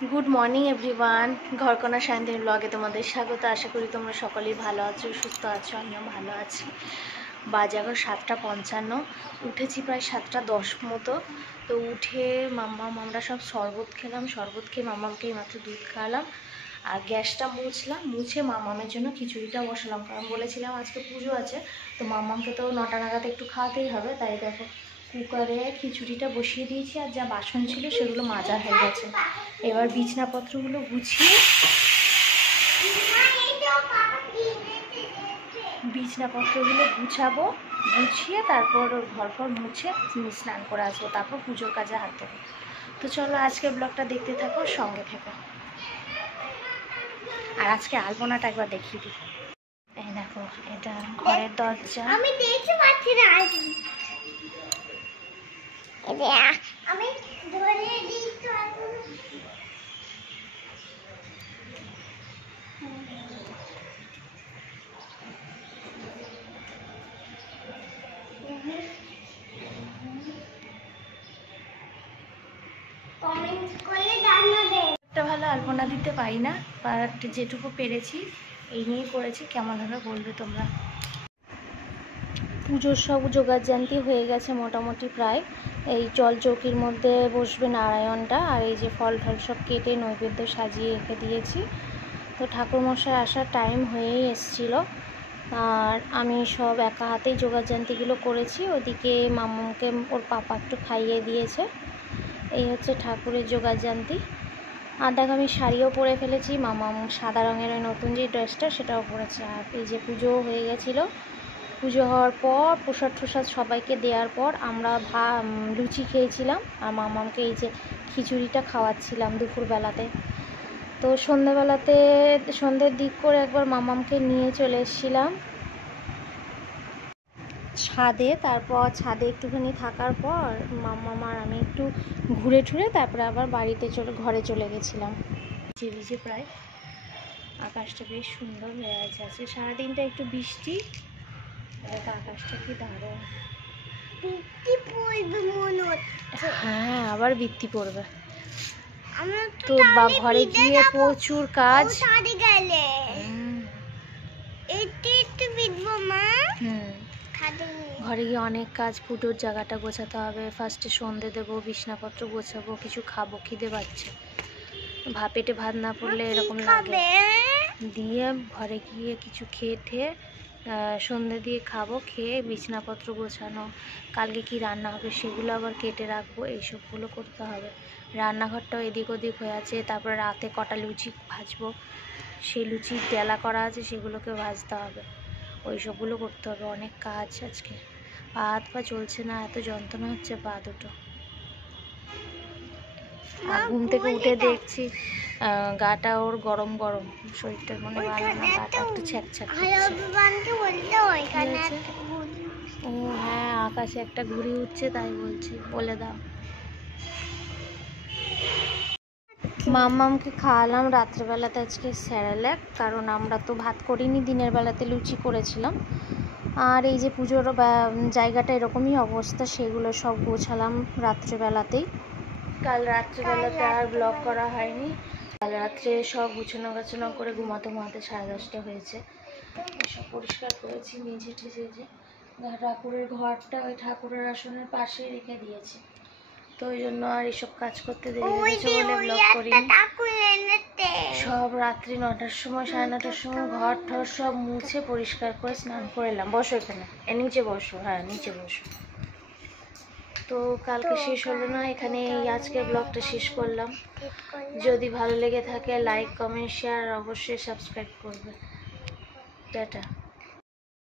Good morning everyone, ঘরকোনা সায়ন্তীর ব্লগে তোমাদের স্বাগত। আশা করি তোমরা সকলেই ভালো আছো, সুস্থ আছো। আমিও ভালো আছি। বাজে এখন 7:55, উঠেছি প্রায় 7:10 মতো। তো উঠে আমরা সব শরবত খেলাম। শরবত খেয়ে মাম্মামকে এইমাত্র দুধ খাওয়ালাম আর গ্যাসটা মুছলাম। মুছে মাম্মামের জন্য খিচুড়িটা বসালাম, কারণ বলেছিলাম আজকে পুজো আছে, তো মাম্মামকে তো 9টা নাগাদ একটু খাওয়াতেই হবে। তাই দেখো কুকারে খিচুড়িটা বসিয়ে দিয়েছি, আর যা বাসন ছিল সেগুলো মাজা হয়ে গেছে। এবার বিছনাপত্রগুলো গুছিয়ে গুছাবো, গুছিয়ে তারপর ঘর মুছে স্নান করে আসবো, তারপর পুজোর কাজে হাত দেবো। তো চলো আজকে ব্লগটা দেখতে থাকো, সঙ্গে থেকো। আর আজকে আলপনাটা একবার দেখিয়ে দিই। এই দেখো, এটা ঘরের দরজা। আমি দেখতে পাচ্ছি না, আমি ধরে দিই তো। একটা ভালো আলপনা দিতে পারি না, আর যেটুকু পেরেছি এই নিয়ে করেছি। কেমন হবে বলবে তোমরা। পুজোর সব জোগাড়জান্তি হয়ে গেছে মোটামুটি প্রায়। এই জল চৌকির মধ্যে বসবে নারায়ণটা, আর এই যে ফল টল সব কেটে নৈবেদ্য সাজিয়ে রেখে দিয়েছি। তো ঠাকুরমশাই আসার টাইম হয়েই এসছিল, আর আমি সব একা হাতেই জোগাড়জান্তিগুলো করেছি। ওদিকে মাম্মামকে ওর পাপা একটু খাইয়ে দিয়েছে। এই হচ্ছে ঠাকুরের জোগাড়জান্তি। আর দেখো আমি শাড়িও পরে ফেলেছি, মাম্মাম সাদা রঙের ওই নতুন যে ড্রেসটা সেটাও পরেছে। আর এই যে পুজোও হয়ে গেছিলো। পুজো হওয়ার পর প্রসাদ টসাদ সবাইকে দেওয়ার পর আমরা লুচি খেয়েছিলাম, আর মাম্মামকে এই যে খিচুড়িটা খাওয়াচ্ছিলাম দুপুরবেলাতে। তো সন্ধ্যের দিক করে একবার মাম্মামকে নিয়ে চলে এসেছিলাম ছাদে। তারপর ছাদে একটুখানি থাকার পর মাম্মাম আর আমি একটু ঘুরে ঠুরে তারপরে আবার ঘরে চলে গেছিলাম। ভিজে প্রায়, আকাশটা বেশ সুন্দর হয়ে আছে। আজকে সারাদিনটা একটু বৃষ্টি, আকাশটা কি দারুণ। হ্যাঁ, আবার বৃষ্টি পড়বে। তো ঘরে গিয়ে প্রচুর কাজ। ঘরে গিয়ে অনেক কাজ। পুজোর জায়গাটা গোছাতে হবে, ফার্স্টে সন্ধে দেবো, বিছনাপত্র গোছাবো, কিছু খাবো, খিদে পাচ্ছে। পেটে ভাত না পড়লে এরকম লাগে। দিয়ে ঘরে গিয়ে কিছু খেয়ে সন্ধে দিয়ে খাবো, খেয়ে বিছনাপত্র গোছানো, কালকে কি রান্না হবে সেগুলো আবার কেটে রাখবো, এইসবগুলো করতে হবে। রান্নাঘরটাও এদিক ওদিক হয়ে আছে। তারপরে রাতে কটা লুচি ভাজবো, সেই লুচির ডেলা করা আছে, সেগুলোকে ভাজতে হবে, ওই সবগুলো করতে হবে। অনেক কাজ আজকে। হাত পা চলছে না, এত যন্ত্রণা হচ্ছে পা দুটো। আর ঘুম থেকে উঠে দেখছি গাটা ওর গরম গরম, শরীরটা মনে ভালো না, গাটা একটু ছ্যাঁকছ্যাঁক করছে। ও হ্যাঁ, আকাশে একটা ঘুড়ি উঠছে, তাই বলছি, বলে দাও। মাম্মামকে খাওয়ালাম রাত্রেবেলাতে আজকে স্যারেলাক, কারণ আমরা তো ভাত করিনি, দিনের বেলাতে লুচি করেছিলাম। আর এই যে পুজোর জায়গাটা এরকমই অবস্থা, সেগুলো সব গোছালাম রাত্রেবেলাতেই। কাল রাত্রেবেলাতে আর ব্লগ করা হয়নি। কাল রাত্রে সব গুছানো গাছানো করে ঘুমাতে 10:30 হয়েছে। এসব পরিষ্কার করেছি, মেঝে ঠেঝে। যে ঠাকুরের ঘরটা ওই ঠাকুরের আসনের পাশেই রেখে দিয়েছি, তো ওই জন্য আর এসব কাজ করতে দেরি হয়েছে বলে ব্লগ করিনি। সব রাত্রি 9টার সময় 9:30টার সময় ঘর ঠর সব মুছে পরিষ্কার করে স্নান করে এলাম। বসো এখানে, নিচে বসো। হ্যাঁ, নিচে বসো। তো কালকে শেষ হলো না, এখানে আজকে ব্লগটা শেষ করলাম। যদি ভালো লেগে থাকে লাইক কমেন্ট শেয়ার আর অবশ্যই সাবস্ক্রাইব করবে। টাটা।